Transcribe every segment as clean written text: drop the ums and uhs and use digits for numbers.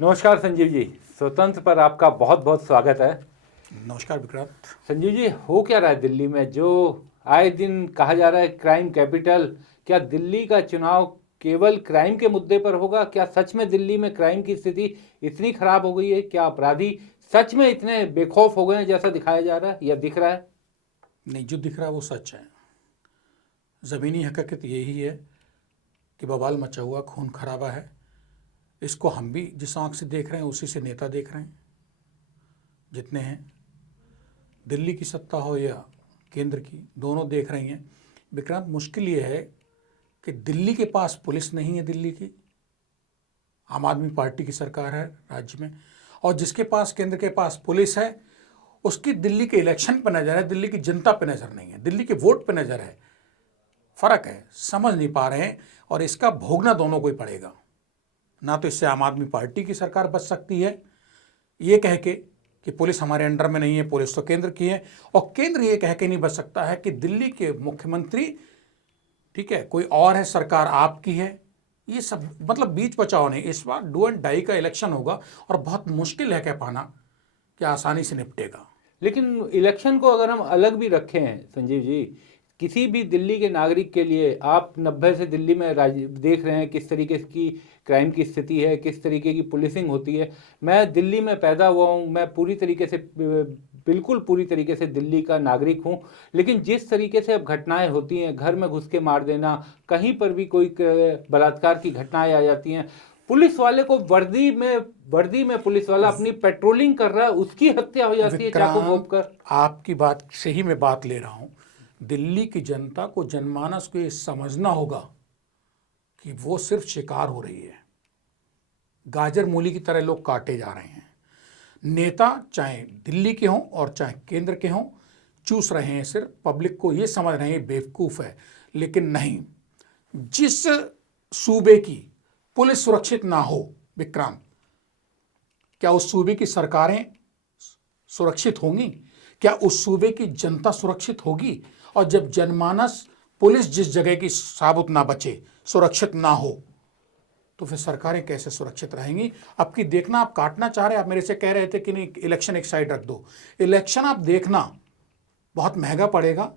नमस्कार संजीव जी। स्वतंत्र पर आपका बहुत बहुत स्वागत है। नमस्कार विक्रांत। संजीव जी, हो क्या रहा है दिल्ली में जो आए दिन कहा जा रहा है क्राइम कैपिटल? क्या दिल्ली का चुनाव केवल क्राइम के मुद्दे पर होगा? क्या सच में दिल्ली में क्राइम की स्थिति इतनी खराब हो गई है? क्या अपराधी सच में इतने बेखौफ हो गए हैं जैसा दिखाया जा रहा है या दिख रहा है? नहीं, जो दिख रहा है वो सच है। ज़मीनी हकीकत यही है कि बवाल मचा हुआ, खून खराबा है। इसको हम भी जिस आंख से देख रहे हैं उसी से नेता देख रहे हैं जितने हैं। दिल्ली की सत्ता हो या केंद्र की, दोनों देख रही हैं। विक्रांत, मुश्किल ये है कि दिल्ली के पास पुलिस नहीं है। दिल्ली की आम आदमी पार्टी की सरकार है राज्य में, और जिसके पास, केंद्र के पास पुलिस है, उसकी दिल्ली के इलेक्शन पर नज़र है, दिल्ली की जनता पर नज़र नहीं है, दिल्ली के वोट पर नज़र है। फ़र्क है, समझ नहीं पा रहे हैं, और इसका भोगना दोनों को ही पड़ेगा। ना तो इससे आम आदमी पार्टी की सरकार बच सकती है ये कह के कि पुलिस हमारे अंडर में नहीं है, पुलिस तो केंद्र की है, और केंद्र ये कह के नहीं बच सकता है कि दिल्ली के मुख्यमंत्री, ठीक है, कोई और है, सरकार आपकी है। ये सब मतलब बीच बचाव नहीं। इस बार डू एंड डाई का इलेक्शन होगा, और बहुत मुश्किल है कह पाना कि आसानी से निपटेगा। लेकिन इलेक्शन को अगर हम अलग भी रखें हैं संजीव जी, किसी भी दिल्ली के नागरिक के लिए, आप 90 से दिल्ली में देख रहे हैं किस तरीके की क्राइम की स्थिति है, किस तरीके की पुलिसिंग होती है। मैं दिल्ली में पैदा हुआ हूँ, मैं पूरी तरीके से, बिल्कुल पूरी तरीके से दिल्ली का नागरिक हूँ। लेकिन जिस तरीके से अब घटनाएं होती हैं, घर में घुस के मार देना, कहीं पर भी कोई बलात्कार की घटनाएं आ जाती हैं, पुलिस वाले को वर्दी में पुलिस वाला अपनी पेट्रोलिंग कर रहा है, उसकी हत्या हो जाती है चाकू घोंप विक्रांत, कर। आपकी बात से ही मैं बात ले रहा हूं। दिल्ली की जनता को, जनमानस को ये समझना होगा कि वो सिर्फ शिकार हो रही है। गाजर मूली की तरह लोग काटे जा रहे हैं। नेता चाहे दिल्ली के हों और चाहे केंद्र के हों, चूस रहे हैं सिर्फ पब्लिक को। ये समझ रहे हैं बेवकूफ़ है, लेकिन नहीं। जिस सूबे की पुलिस सुरक्षित ना हो विक्रांत, क्या उस सूबे की सरकारें सुरक्षित होंगी? क्या उस सूबे की जनता सुरक्षित होगी? और जब जनमानस, पुलिस जिस जगह की साबुत ना बचे, सुरक्षित ना हो, तो फिर सरकारें कैसे सुरक्षित रहेंगी? अब की देखना, आप काटना चाह रहे हैं, आप मेरे से कह रहे थे कि नहीं इलेक्शन एक साइड रख दो। इलेक्शन आप देखना, बहुत महंगा पड़ेगा।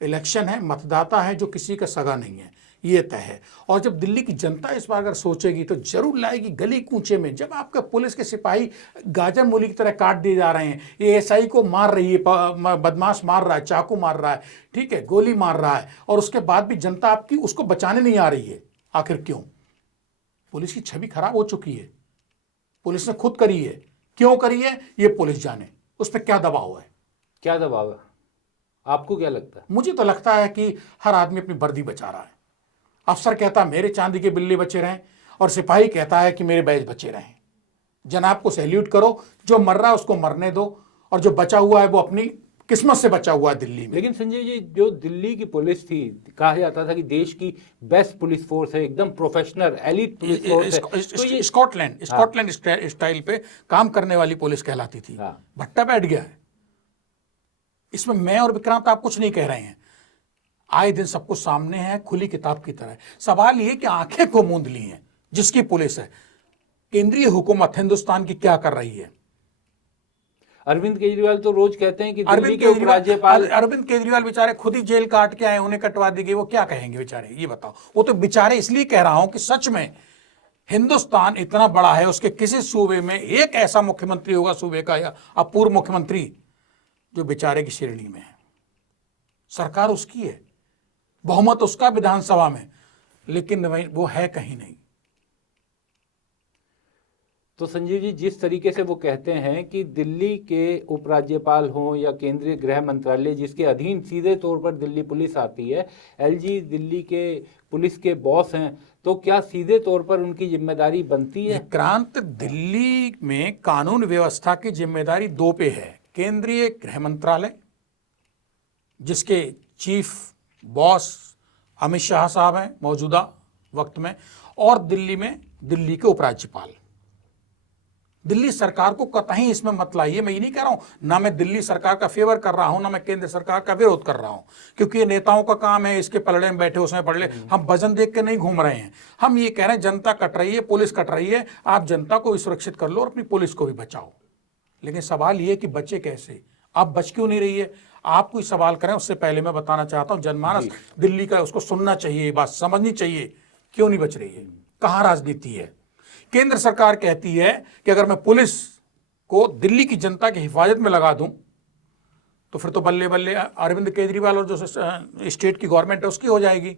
इलेक्शन है, मतदाता है जो किसी का सगा नहीं है, ये तय है। और जब दिल्ली की जनता इस बार अगर सोचेगी तो जरूर लाएगी गली कूचे में। जब आपका पुलिस के सिपाही गाजर मूली की तरह काट दिए जा रहे हैं, ये एसआई को मार रही है, बदमाश मार रहा है, चाकू मार रहा है, ठीक है, गोली मार रहा है, और उसके बाद भी जनता आपकी उसको बचाने नहीं आ रही है। आखिर क्यों? पुलिस की छवि खराब हो चुकी है, पुलिस ने खुद करी है। क्यों करी है ये पुलिस जाने, उस पर क्या दबाव है। क्या दबाव है? आपको क्या लगता है? मुझे तो लगता है कि हर आदमी अपनी वर्दी बचा रहा है। अफसर कहता है मेरे चांदी के बिल्ले बचे रहें, और सिपाही कहता है कि मेरे बैज बचे रहें। जनाब को सैल्यूट करो, जो मर रहा है उसको मरने दो, और जो बचा हुआ है वो अपनी किस्मत से बचा हुआ है दिल्ली में। लेकिन संजय जी, जो दिल्ली की पुलिस थी, कहा जाता था कि देश की बेस्ट पुलिस फोर्स है, एकदम प्रोफेशनल एलिट पुलिस फोर्स है, तो ये स्कॉटलैंड हाँ स्कॉटलैंड स्टाइल पे काम करने वाली पुलिस कहलाती थी। हाँ। भट्टा बैठ गया है इसमें। मैं और विक्रांत आप कुछ नहीं कह रहे हैं, आए दिन सब कुछ सामने है, खुली किताब की तरह। सवाल ये कि आंखें को मूंद ली हैं जिसकी पुलिस है। केंद्रीय हुकूमत हिंदुस्तान की क्या कर रही है? अरविंद केजरीवाल तो रोज कहते हैं कि दिल्ली के उपराज्यपाल, अरविंद केजरीवाल बेचारे खुद ही जेल काट के आए, उन्हें कटवा दी गई, वो क्या कहेंगे बेचारे, ये बताओ। वो तो बेचारे इसलिए कह रहा हूं कि सच में हिंदुस्तान इतना बड़ा है, उसके किसी सूबे में एक ऐसा मुख्यमंत्री होगा सूबे का या अपूर्व मुख्यमंत्री जो बेचारे की श्रेणी में है। सरकार उसकी है, बहुमत उसका विधानसभा में, लेकिन वो है कहीं नहीं। तो संजीव जी, जिस तरीके से वो कहते हैं कि दिल्ली के उपराज्यपाल हों या केंद्रीय गृह मंत्रालय जिसके अधीन सीधे तौर पर दिल्ली पुलिस आती है, एलजी दिल्ली के पुलिस के बॉस हैं, तो क्या सीधे तौर पर उनकी जिम्मेदारी बनती है? विक्रांत, दिल्ली में कानून व्यवस्था की जिम्मेदारी दो पे है। केंद्रीय गृह मंत्रालय जिसके चीफ बॉस अमित शाह साहब हैं मौजूदा वक्त में, और दिल्ली में दिल्ली के उपराज्यपाल। दिल्ली सरकार को कतई इसमें मत लाइए। मैं ये नहीं कह रहा हूं ना मैं दिल्ली सरकार का फेवर कर रहा हूं ना मैं केंद्र सरकार का विरोध कर रहा हूं, क्योंकि ये नेताओं का काम है, इसके पलड़े में बैठे उसमें पड़ ले। हम वजन देख के नहीं घूम रहे हैं, हम ये कह रहे हैं जनता कट रही है, पुलिस कट रही है, आप जनता को भी सुरक्षित कर लो और अपनी पुलिस को भी बचाओ। लेकिन सवाल ये कि बचे कैसे, आप बच क्यों नहीं रही है? आप कोई सवाल करें उससे पहले मैं बताना चाहता हूं, जनमानस दिल्ली का उसको सुनना चाहिए, ये बात समझनी चाहिए, क्यों नहीं बच रही है, कहां राजनीति है। केंद्र सरकार कहती है कि अगर मैं पुलिस को दिल्ली की जनता की हिफाजत में लगा दूं तो फिर तो बल्ले बल्ले अरविंद केजरीवाल और जो स्टेट की गवर्नमेंट है उसकी हो जाएगी।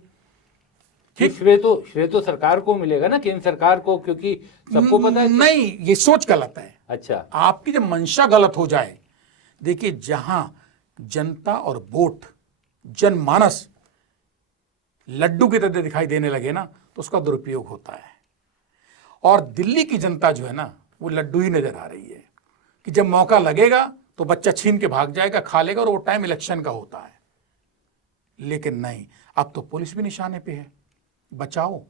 श्रेय तो सरकार को मिलेगा ना, केंद्र सरकार को, क्योंकि सबको पता है। नहीं, ये सोच गलत है। अच्छा, आपकी जब मंशा गलत हो जाए, देखिए जहां जनता और वोट जनमानस लड्डू की तरह दिखाई देने लगे ना तो उसका दुरुपयोग होता है। और दिल्ली की जनता जो है ना वो लड्डू ही नजर आ रही है कि जब मौका लगेगा तो बच्चा छीन के भाग जाएगा, खा लेगा, और वो टाइम इलेक्शन का होता है। लेकिन नहीं, अब तो पुलिस भी निशाने पे है। बचाओ,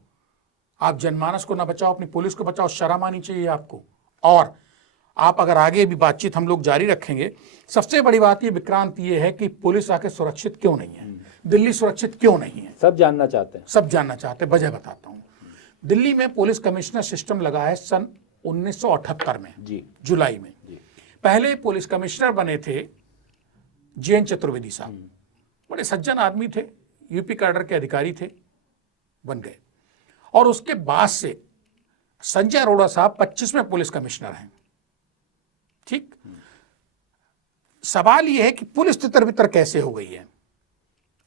आप जनमानस को ना बचाओ, अपनी पुलिस को बचाओ, शर्म आनी चाहिए आपको। और आप अगर आगे भी बातचीत हम लोग जारी रखेंगे, सबसे बड़ी बात ये विक्रांत ये है कि पुलिस आके सुरक्षित क्यों नहीं है, दिल्ली सुरक्षित क्यों नहीं है, सब जानना चाहते हैं। सब जानना चाहते हैं। वजह बताता हूं। दिल्ली में पुलिस कमिश्नर सिस्टम लगा है सन 1978 में जी, जुलाई में। पहले पुलिस कमिश्नर बने थे JN चतुर्वेदी साहब, बड़े सज्जन आदमी थे, यूपी कैडर के अधिकारी थे, बन गए। और उसके बाद से संजय अरोड़ा साहब 25वें पुलिस कमिश्नर हैं। ठीक, सवाल यह है कि पुलिस तितर बितर कैसे हो गई है।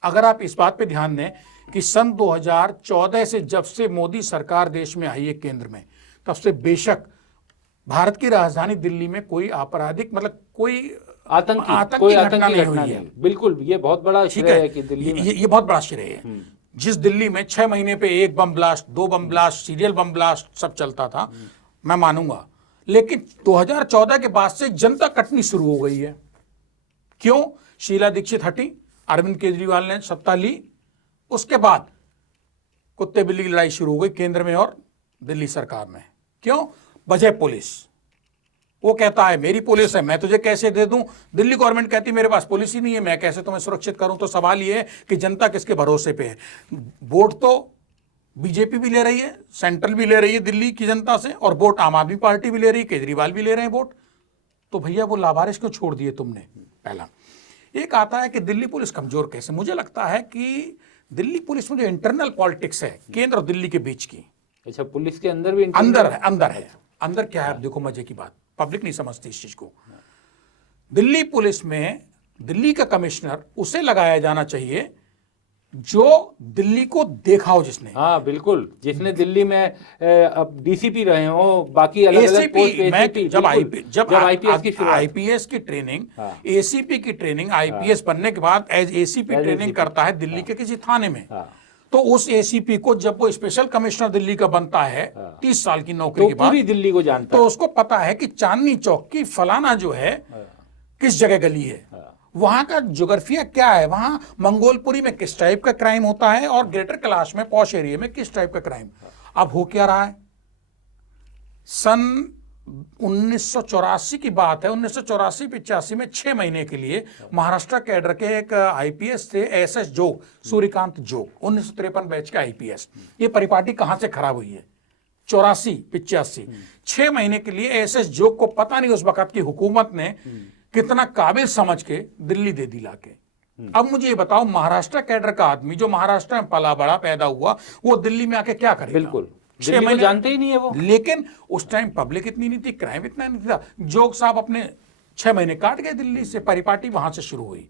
अगर आप इस बात पे ध्यान दें कि सन 2014 से जब से मोदी सरकार देश में आई है केंद्र में, तब से बेशक भारत की राजधानी दिल्ली में कोई आपराधिक मतलब कोई आतंकी घटना नहीं हुई है। बिल्कुल, ये बहुत बड़ा श्रेय है कि दिल्ली में ये बहुत बड़ा श्रेय है। जिस दिल्ली में 6 महीने पे 1 bomb blast, 2 bomb blast, serial bomb blast सब चलता था, मैं मानूंगा। लेकिन 2014 के बाद से जनता कटनी शुरू हो गई है। क्यों? शीला दीक्षित हटी, अरविंद केजरीवाल ने सत्ता ली, उसके बाद कुत्ते बिल्ली की लड़ाई शुरू हो गई केंद्र में और दिल्ली सरकार में। क्यों? वजह पुलिस। वो कहता है मेरी पुलिस है, मैं तुझे कैसे दे दूं। दिल्ली गवर्नमेंट कहती है मेरे पास पुलिस ही नहीं है, मैं कैसे तुम्हें सुरक्षित करूं। तो सवाल ये है कि जनता किसके भरोसे पे है। वोट तो बीजेपी भी ले रही है, सेंट्रल भी ले रही है दिल्ली की जनता से, और वोट आम आदमी पार्टी भी ले रही है, केजरीवाल भी ले रहे हैं वोट। तो भैया वो लावारिस क्यों छोड़ दिए तुमने? पहला एक आता है कि दिल्ली पुलिस कमजोर कैसे। मुझे लगता है कि दिल्ली पुलिस में जो इंटरनल पॉलिटिक्स है केंद्र और दिल्ली के बीच की, अच्छा, पुलिस के अंदर भी अंदर क्या है, देखो मजे की बात, पब्लिक नहीं समझती इस चीज को। दिल्ली पुलिस में दिल्ली का कमिश्नर उसे लगाया जाना चाहिए जो दिल्ली को देखा हो, जिसने, हाँ बिल्कुल, जिसने दिल्ली में अब DCP रहे हो, बाकी अलग-अलग पोस्ट पे ACP, जब IPS की शुरुआत, IPS की ट्रेनिंग, हाँ, ACP की ट्रेनिंग, IPS बनने के बाद एज ACP ट्रेनिंग करता है दिल्ली के किसी थाने में। हाँ, तो उस ACP को जब वो स्पेशल कमिश्नर दिल्ली का बनता है 30 साल की नौकरी तो के बाद, पूरी दिल्ली को जानता तो है। उसको पता है कि चांदनी चौक की फलाना जो है किस जगह गली है, वहां का ज्योग्राफिया क्या है, वहां मंगोलपुरी में किस टाइप का क्राइम होता है, और ग्रेटर कैलाश में पॉश एरिया में किस टाइप का क्राइम। अब हो क्या रहा है, सन 1984 की बात है, 1984-85 में 6 महीने के लिए महाराष्ट्र कैडर के एक IPS थे, SS जोग, सूर्यकांत जोग, 1953 बैच का IPS। ये परिपाटी कहां से खराब हुई है? 84-85 6 महीने के लिए SS जोग को पता नहीं उस वक्त की हुकूमत ने कितना काबिल समझ के दिल्ली दे दी लाके। अब मुझे ये बताओ, महाराष्ट्र कैडर का आदमी जो महाराष्ट्र में पला बड़ा पैदा हुआ, वो दिल्ली में आके क्या करेगा? बिल्कुल, दिल्ली को जानते ही नहीं है वो। लेकिन उस टाइम पब्लिक इतनी नहीं थी, क्राइम इतना नहीं था। जोग साहब अपने 6 महीने काट गए दिल्ली से, परिपाटी वहां से शुरू हुई।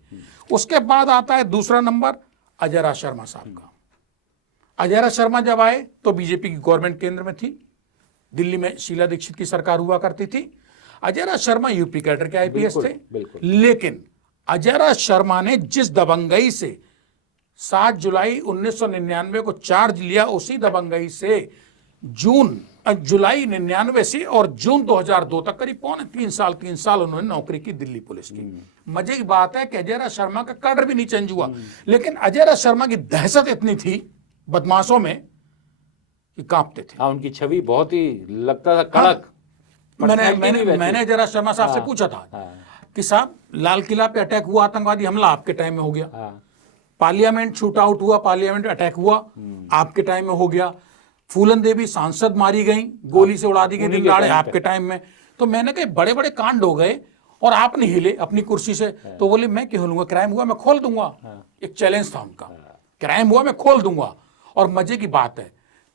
उसके बाद आता है दूसरा नंबर अजय राज शर्मा साहब का। अजय राज शर्मा जब आए तो बीजेपी की गवर्नमेंट केंद्र में थी, दिल्ली में शीला दीक्षित की सरकार हुआ करती थी। अजय राज शर्मा यूपी कैडर के IPS थे, लेकिन अजय राज शर्मा ने जिस दबंगई से 7 जुलाई 1999 को चार्ज लिया, उसी दबंगई से जुलाई 99 से और जून 2002 तक करीब 3 साल उन्होंने नौकरी की दिल्ली पुलिस की। मजे की बात है कि अजय राज शर्मा का कैडर भी नहीं चेंज हुआ, लेकिन अजय राज शर्मा की दहशत इतनी थी बदमाशों में कि कांपते थे। हाँ, उनकी छवि बहुत ही लगता था कड़क। personality नहीं वैसी। मैंने जरा शर्मा साहब से हाँ, पूछा था हाँ, कि साहब लाल किला पे अटैक हुआ, आतंकवादी हमला, आपके टाइम में हो गया। हाँ, पार्लियामेंट शूट आउट हुआ, पार्लियामेंट अटैक हुआ, आपके टाइम में हो गया। फूलन देवी सांसद मारी गई, गोली से उड़ा दी गई, उन्हीं दिल के दाड़े, टाइम आपके टाइम में। तो मैंने कहा बड़े बड़े कांड हो गए और आप नहीं हिले अपनी कुर्सी से। तो बोले मैं क्यों हिलूंगा, क्राइम हुआ मैं खोल दूंगा। एक चैलेंज था उनका, क्राइम हुआ मैं खोल दूंगा। और मजे की बात है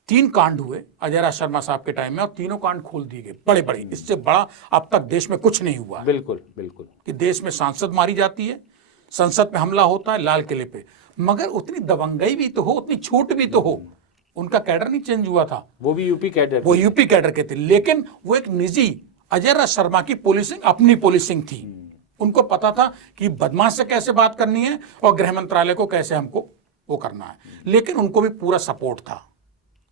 3 कांड हुए अजय राज शर्मा साहब के टाइम में और तीनों कांड खोल दिए गए, बड़े बड़े। इससे बड़ा अब तक देश में कुछ नहीं हुआ है बिल्कुल बिल्कुल। कि देश में सांसद मारी जाती है, संसद पे हमला होता है, लाल किले पे। मगर उतनी दबंगई भी तो हो, उतनी छूट भी तो हो। उनका कैडर नहीं चेंज हुआ था, वो भी यूपी कैडर। वो यूपी कैडर के थे, लेकिन वो एक निजी अजय राज शर्मा की पुलिसिंग अपनी पुलिसिंग थी। उनको पता था कि बदमाश से कैसे बात करनी है और गृह मंत्रालय को कैसे हमको वो करना है। लेकिन उनको भी पूरा सपोर्ट था।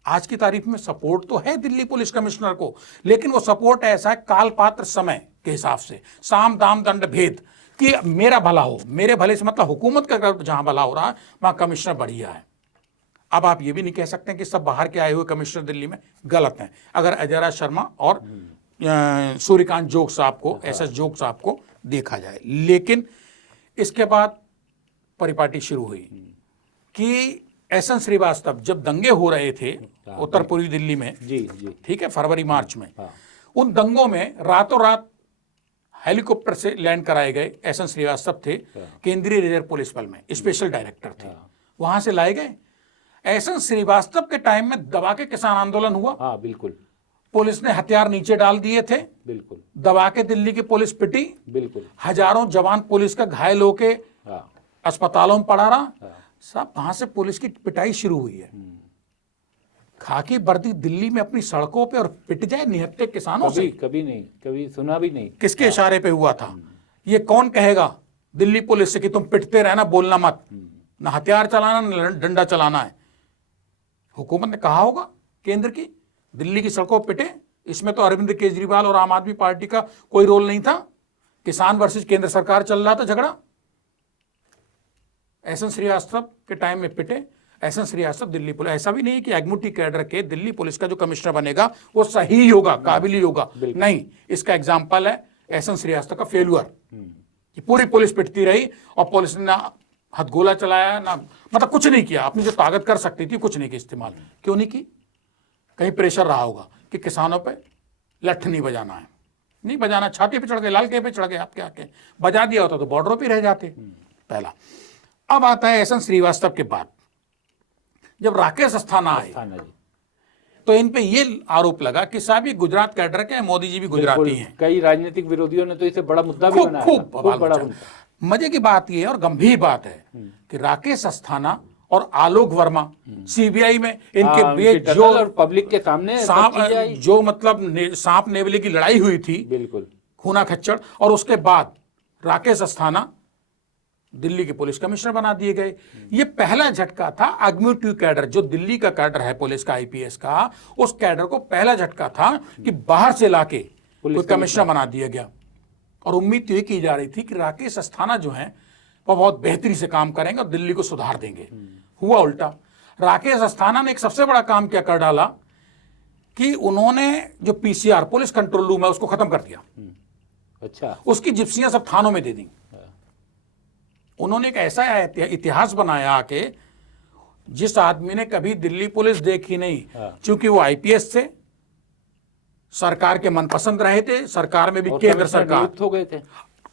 आज की तारीख में सपोर्ट तो है दिल्ली पुलिस कमिश्नर को, लेकिन वो सपोर्ट ऐसा है काल पात्र समय के हिसाब से, साम दाम दंड भेद, कि मेरा भला हो। मेरे भले से मतलब हुकूमत का जहां भला हो रहा है वहां कमिश्नर बढ़िया है। अब आप ये भी नहीं कह सकते कि सब बाहर के आए हुए कमिश्नर दिल्ली में गलत हैं। अगर अजय राज शर्मा और सूर्यकांत जोग साहब को, एसएस जोग साहब को देखा जाए। लेकिन इसके बाद परिपाटी शुरू हुई कि एसएन श्रीवास्तव जब दंगे हो रहे थे उत्तर पूर्वी दिल्ली में, जी जी, ठीक है, फरवरी मार्च में, हाँ, उन दंगों में रातों रात हेलीकॉप्टर से लैंड कराए गए। एसएन श्रीवास्तव थे केंद्रीय रिजर्व पुलिस बल में, स्पेशल डायरेक्टर थे, वहां से लाए गए। एसएन श्रीवास्तव के टाइम में दबा के किसान आंदोलन हुआ, हाँ बिल्कुल पुलिस ने हथियार नीचे डाल दिए थे, बिल्कुल दबा के दिल्ली की पुलिस पिटी, बिल्कुल, हजारों जवान पुलिस का घायल होके हाँ अस्पतालों में पड़ा रहा। सब वहां से पुलिस की पिटाई शुरू हुई है। खाकी वर्दी दिल्ली में अपनी सड़कों पे और पिट जाए निहत्थे किसानों कभी से, कभी नहीं, कभी सुना भी नहीं। किसके इशारे पे हुआ था? ये कौन कहेगा दिल्ली पुलिस से कि तुम पिटते रहना, बोलना मत, ना हथियार चलाना ना डंडा चलाना है? हुकूमत ने कहा होगा केंद्र की, दिल्ली की सड़कों पे पिटे। इसमें तो अरविंद केजरीवाल और आम आदमी पार्टी का कोई रोल नहीं था। किसान वर्सेस केंद्र सरकार चल रहा था झगड़ा। एसएन श्रीवास्तव के टाइम में पिटे। एसएन श्रीवास्तव दिल्ली पुलिस, ऐसा भी नहीं कि एग्मुटी कैडर के दिल्ली पुलिस का जो कमिश्नर बनेगा वो सही होगा, काबिल ही होगा, नहीं। इसका एग्जाम्पल है एसएन श्रीवास्तव का फेल्यूर, कि पूरी पुलिस पिटती रही और पुलिस ने ना हथगोला चलाया, ना मतलब कुछ नहीं किया। अपनी जो ताकत कर सकती थी कुछ नहीं की इस्तेमाल। क्यों नहीं की? कहीं प्रेशर रहा होगा कि किसानों पे लठ नहीं बजाना है, नहीं बजाना। छाती पे चढ़ गए, लाल किले पे चढ़ गए, आपके आके बजा दिया होता तो बॉर्डरों पे रह जाते, पहला। अब आता है एसएन श्रीवास्तव के बाद जब राकेश अस्थाना आए, तो इन पे ये आरोप लगा कि साहब ये गुजरात कैडर के, मोदी जी भी गुजराती हैं। कई राजनीतिक विरोधियों ने तो इसे बड़ा मुद्दा भी खूब बनाया, खूब खूब बड़ा बवाल मचा। मजे की बात ये है और गंभीर बात है कि राकेश अस्थाना और आलोक वर्मा सीबीआई में इनके बीच जो और पब्लिक के सामने सांप जो मतलब सांप नेवले की लड़ाई हुई थी, बिल्कुल खूना खच्चड़, और उसके बाद राकेश अस्थाना दिल्ली के पुलिस कमिश्नर बना दिए गए। ये पहला झटका था एग्जीक्यूटिव कैडर, जो दिल्ली का कैडर है पुलिस का, आईपीएस का, उस कैडर को पहला झटका था कि बाहर से लाके कोई कमिश्नर बना दिया गया। और उम्मीद ये की जा रही थी कि राकेश अस्थाना जो है वो बहुत बेहतरी से काम करेंगे और दिल्ली को सुधार देंगे। हुआ उल्टा। राकेश अस्थाना ने एक सबसे बड़ा काम क्या कर डाला कि उन्होंने जो पीसीआर पुलिस कंट्रोल रूम है उसको खत्म कर दिया। अच्छा, उसकी जिप्सियां सब थानों में दे दी। उन्होंने एक ऐसा इतिहास बनाया कि जिस आदमी ने कभी दिल्ली पुलिस देखी नहीं, क्योंकि वो आईपीएस थे, सरकार के मनपसंद रहे थे, सरकार में भी केंद्र सरकार नियुक्त हो गए थे,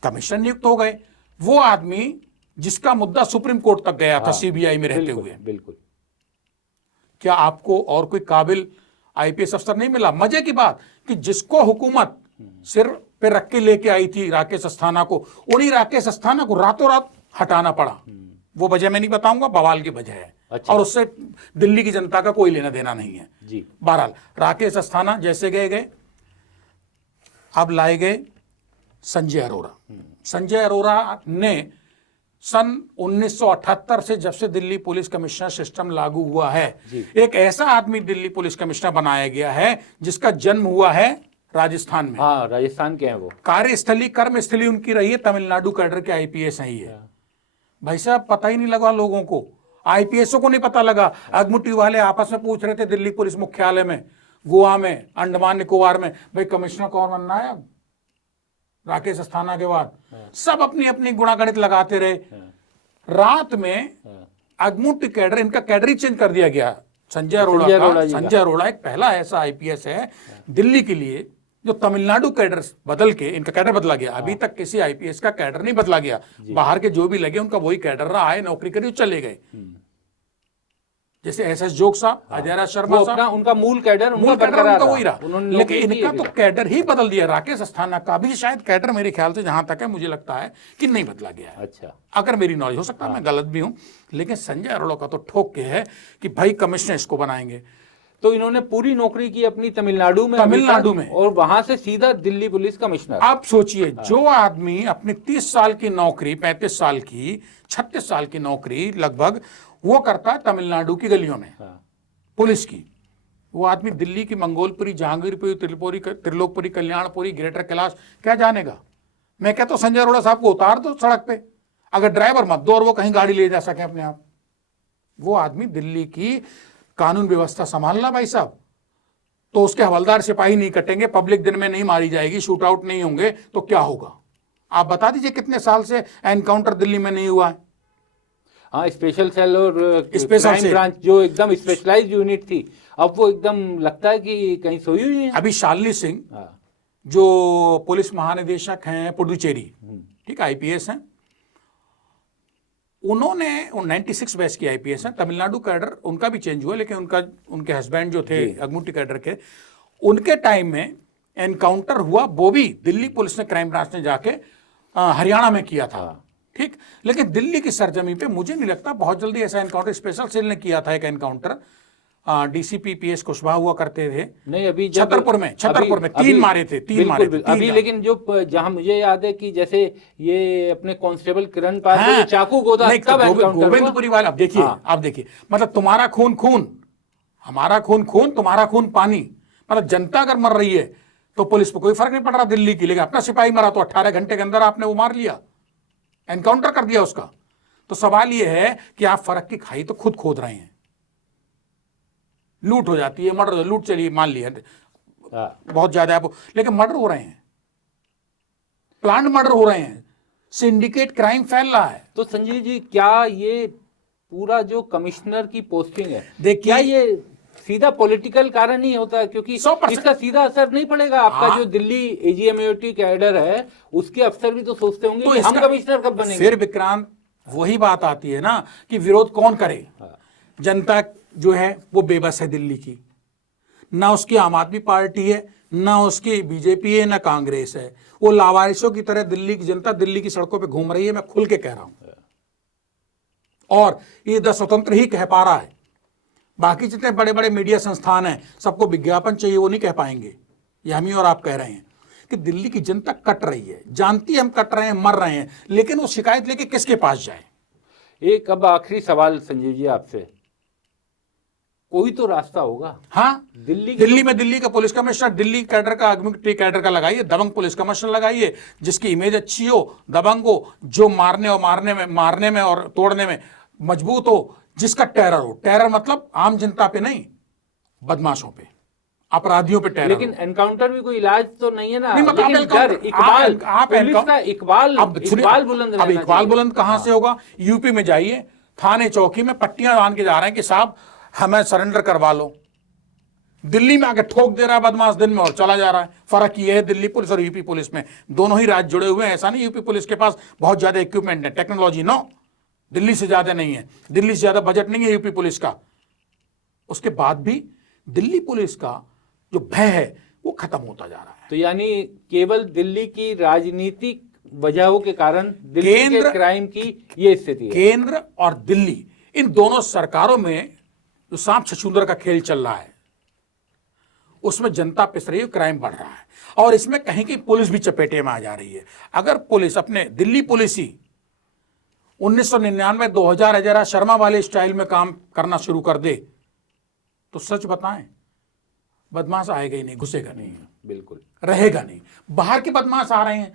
कमिश्नर नियुक्त हो गए। वो आदमी जिसका मुद्दा सुप्रीम कोर्ट तक गया था सीबीआई में रहते हुए। बिल्कुल। क्या आपको और कोई काबिल आईपीएस अफसर नहीं मिला? मजे की बात कि जिसको हुकूमत सिर पे रख के लेके आई थी राकेश अस्थाना को, उन्हीं राकेश अस्थाना को रातों रात हटाना पड़ा। वो वजह मैं नहीं बताऊंगा, बवाल की वजह है। अच्छा। और उससे दिल्ली की जनता का कोई लेना देना नहीं है जी। बहरहाल राकेश अस्थाना जैसे गए, अब लाए गए संजय अरोरा। संजय अरोरा ने सन 1978 से जब से दिल्ली पुलिस कमिश्नर सिस्टम लागू हुआ है, एक ऐसा आदमी दिल्ली पुलिस कमिश्नर बनाया गया है जिसका जन्म हुआ है राजस्थान में। हाँ, राजस्थान के हैं वो। कार्यस्थली कर्मस्थली उनकी रही है तमिलनाडु कैडर के आईपीएस ही है। भाई साहब पता ही नहीं लगा लोगों को, आईपीएसओ को नहीं पता लगा। एग्जीक्यूटिव वाले आपस में पूछ रहे थे दिल्ली पुलिस मुख्यालय में, गोवा में, अंडमान निकोबार में, भाई कमिश्नर कौन बनना है अब, राकेश अस्थाना के बाद सब अपनी अपनी गुणागणित लगाते रहे। रात में अगमुट कैडर, इनका कैडर ही चेंज कर दिया गया। संजय अरोड़ा एक पहला ऐसा आईपीएस है दिल्ली के लिए जो तमिलनाडु कैडर बदल के, इनका कैडर बदला गया। अभी तक किसी आईपीएस का कैडर नहीं बदला गया, बाहर के जो भी लगे उनका वही कैडर रहा है, नौकरी करी चले गए। जैसे एसएस जोग साहब, अजय शर्मा साहब, उनका मूल कैडर उनका वही रहा, लेकिन इनका तो कैडर ही बदल दिया। राकेश अस्थाना का भी शायद कैडर मेरे ख्याल से, जहां तक है मुझे लगता है कि नहीं बदला गया है। अच्छा, अगर मेरी नॉलेज, हो सकता है मैं गलत भी हूं, लेकिन संजय अरोड़ा का तो ठोक के है कि भाई कमिश्नर इसको बनाएंगे। तो इन्होंने पूरी नौकरी की अपनी तमिलनाडु में और वहां से सीधा दिल्ली पुलिस कमिश्नर। आप सोचिए, जो आदमी अपनी 30 साल की नौकरी, 35 साल की, 36 साल की नौकरी लगभग वो करता है तमिलनाडु की गलियों में पुलिस की, वो आदमी दिल्ली की मंगोलपुरी, जहांगीरपुरी, त्रिलोकपुरी, कल्याणपुरी, ग्रेटर कैलाश क्या जानेगा। मैं कहता हूं संजय अरोड़ा साहब को उतार दो सड़क पे, अगर ड्राइवर मत दो और वो कहीं गाड़ी ले जा सके अपने आप। वो आदमी दिल्ली की कानून व्यवस्था संभालना भाई साहब, तो उसके हवलदार सिपाही नहीं कटेंगे, पब्लिक दिन में नहीं मारी जाएगी, शूट आउट नहीं होंगे, तो क्या होगा। आप बता दीजिए कितने साल से एनकाउंटर दिल्ली में नहीं हुआ है। हाँ, स्पेशल सेल और क्राइम ब्रांच जो एकदम स्पेशलाइज्ड यूनिट थी, अब वो एकदम लगता है कि कहीं सोई हुई है। अभी शालिनी सिंह जो पुलिस महानिदेशक हैं पुडुचेरी, ठीक, आईपीएस हैं, उन्होंने 96 बैच की आईपीएस हैं, तमिलनाडु कैडर उनका भी चेंज हुआ, लेकिन उनके हस्बैंड जो थे अगमुटी कैडर के, उनके टाइम में एनकाउंटर हुआ, वो भी दिल्ली पुलिस ने, क्राइम ब्रांच ने जाके हरियाणा में किया था, ठीक। लेकिन दिल्ली की सरजमी पे मुझे नहीं लगता बहुत जल्दी ऐसा एनकाउंटर, स्पेशल सेल ने किया था एक एनकाउंटर, डीसीपी पीएस कुशवाहा हुआ करते थे। नहीं, अभी छतरपुर में 3 मारे थे, 3 मारे थे अभी। लेकिन जो जहां मुझे याद है कि जैसे ये अपने कांस्टेबल किरण पाल को चाकू गोदा, तब गोविंदपुरी वाला, आप देखिए, मतलब तुम्हारा खून खून, हमारा खून खून, तुम्हारा खून पानी। मतलब जनता अगर मर रही है तो पुलिस को कोई फर्क नहीं पड़ रहा दिल्ली की, लेकिन अपना सिपाही मरा तो 18 घंटे के अंदर आपने वो मार लिया, एनकाउंटर कर दिया उसका। तो सवाल यह है कि आप फर्क की खाई तो खुद खोद रहे हैं। लूट हो जाती है, मर्डर, लूट चलिए मान लिया बहुत ज्यादा है, लेकिन मर्डर हो रहे हैं, प्लांट मर्डर हो रहे हैं, सिंडिकेट क्राइम फैल रहा है। तो संजीव जी, क्या ये पूरा जो कमिश्नर की पोस्टिंग है, देखिए, क्या ये सीधा पॉलिटिकल कारण ही होता है? क्योंकि इसका सीधा असर नहीं पड़ेगा आपका जो दिल्ली एजीएमयूटी कैडर है, उसके अफसर भी तो सोचते होंगे कि हम कमिश्नर कब बनेंगे। फिर विक्रांत वही बात आती है ना कि विरोध कौन करे। जनता जो है वो बेबस है दिल्ली की, ना उसकी आम आदमी पार्टी है, ना उसकी बीजेपी है, ना कांग्रेस है। वो लावारिसों की तरह दिल्ली की जनता दिल्ली की सड़कों पे घूम रही है, मैं खुल के कह रहा हूं। और ये द स्वतंत्र ही कह पा रहा है, बाकी जितने बड़े बड़े मीडिया संस्थान हैं सबको विज्ञापन चाहिए, वो नहीं कह पाएंगे। ये हम ही और आप कह रहे हैं कि दिल्ली की जनता कट रही है, जानती है हम कट रहे हैं, मर रहे हैं, लेकिन वो शिकायत लेके किसके पास जाए। एक अब आखिरी सवाल संजीव जी आपसे, कोई तो रास्ता होगा। हाँ, दिल्ली में दिल्ली का पुलिस कमिश्नर, दिल्ली कैडर का, अगमुटी कैडर का लगाइए, दबंग पुलिस कमिश्नर लगाइए, जिसकी इमेज अच्छी हो, दबंग हो, जो मारने में और तोड़ने में मजबूत हो, जिसका टेरर हो। टेरर मतलब आम जनता पे नहीं, बदमाशों पे, अपराधियों पे टेरर। लेकिन एनकाउंटर भी कोई इलाज तो नहीं है ना। नहीं, मतलब इकबाल बुलंद, अब इकबाल बुलंद कहां से होगा। यूपी में जाइए, थाने चौकी में पट्टियां बांध के जा रहे हैं कि साहब हमें सरेंडर करवा लो। दिल्ली में आके ठोक दे रहा है बदमाश दिन में और चला जा रहा है। फर्क ये है दिल्ली पुलिस और यूपी पुलिस में, दोनों ही राज्य जुड़े हुए हैं। ऐसा नहीं यूपी पुलिस के पास बहुत ज्यादा इक्विपमेंट है, टेक्नोलॉजी नो, दिल्ली से ज्यादा नहीं है, दिल्ली से ज्यादा बजट नहीं है यूपी पुलिस का। उसके बाद भी दिल्ली पुलिस का जो भय है वो खत्म होता जा रहा है। तो यानी केवल दिल्ली की राजनीतिक वजहों के कारण दिल्ली के क्राइम की ये स्थिति है। केंद्र और दिल्ली, इन दोनों सरकारों में जो सांप छछूंदर का खेल चल रहा है, उसमें जनता पिस रही है, क्राइम बढ़ रहा है, और इसमें कहीं की पुलिस भी चपेटे में आ जा रही है। अगर पुलिस अपने दिल्ली पुलिस ही 1999-2000 अजय शर्मा वाले स्टाइल में काम करना शुरू कर दे तो सच बताएं बदमाश आएगा ही नहीं, घुसेगा नहीं, बिल्कुल रहेगा नहीं। बाहर के बदमाश आ रहे हैं,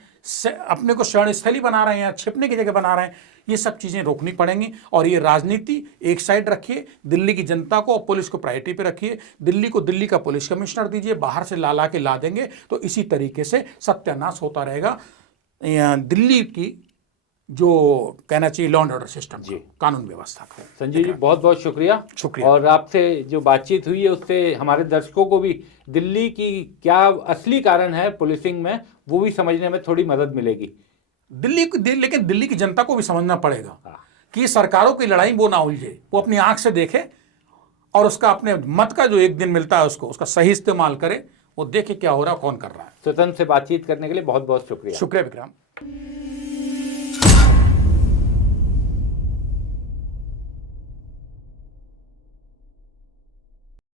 अपने को शरण स्थली बना रहे हैं, छिपने की जगह बना रहे हैं, ये सब चीजें रोकनी पड़ेंगी। और ये राजनीति एक साइड रखिए, दिल्ली की जनता को और पुलिस को प्रायोरिटी पे रखिए। दिल्ली को दिल्ली का पुलिस कमिश्नर दीजिए, बाहर से ला के ला देंगे तो इसी तरीके से सत्यानाश होता रहेगा दिल्ली की, जो कहना चाहिए लॉ एंड ऑर्डर सिस्टम जी, कानून व्यवस्था का। संजीव जी बहुत बहुत शुक्रिया। शुक्रिया। और आपसे जो बातचीत हुई है उससे हमारे दर्शकों को भी दिल्ली की क्या असली कारण है पुलिसिंग में, वो भी समझने में थोड़ी मदद मिलेगी। लेकिन दिल्ली की जनता को भी समझना पड़ेगा कि सरकारों की लड़ाई वो ना उलझे, वो अपनी आंख से देखे और उसका अपने मत का जो एक दिन मिलता है उसका सही इस्तेमाल करे, वो देखे क्या हो रहा है, कौन कर रहा है। स्वतंत्र से बातचीत करने के लिए बहुत बहुत शुक्रिया। शुक्रिया विक्रम।